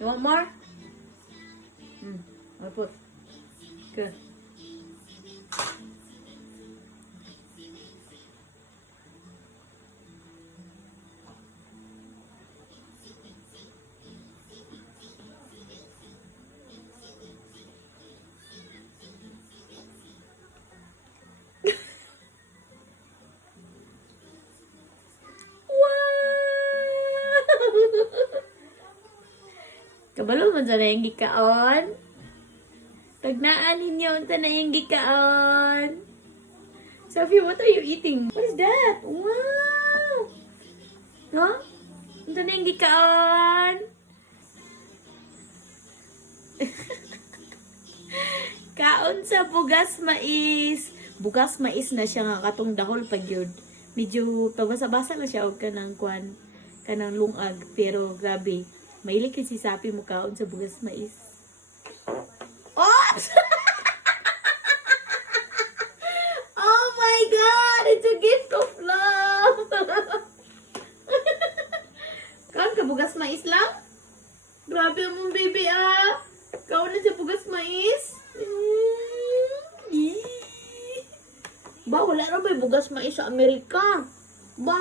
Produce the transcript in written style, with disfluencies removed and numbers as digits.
You want more? I'll put. Good. Kabalo man sa na yung gikaon. Tagnaan ninyo sa na yung gikaon. Sophie, what are you eating? What is that? Wow! No? Ito na yung gikaon. Kaon sa bugas mais. Bugas mais na siya nga katong dahol pag yun. Medyo pabasa-basa na siya og kanang kwan, kanang lungag, pero grabe. Mahilig kasi sapi mo kaon sa bugas mais. Oops! Oh my God! It's a gift of love! Kaon ka bugas mais lang? Grabe mong baby ah! Kaon na sa bugas mais? Ba, wala na ba yung bugas mais sa Amerika? Ba,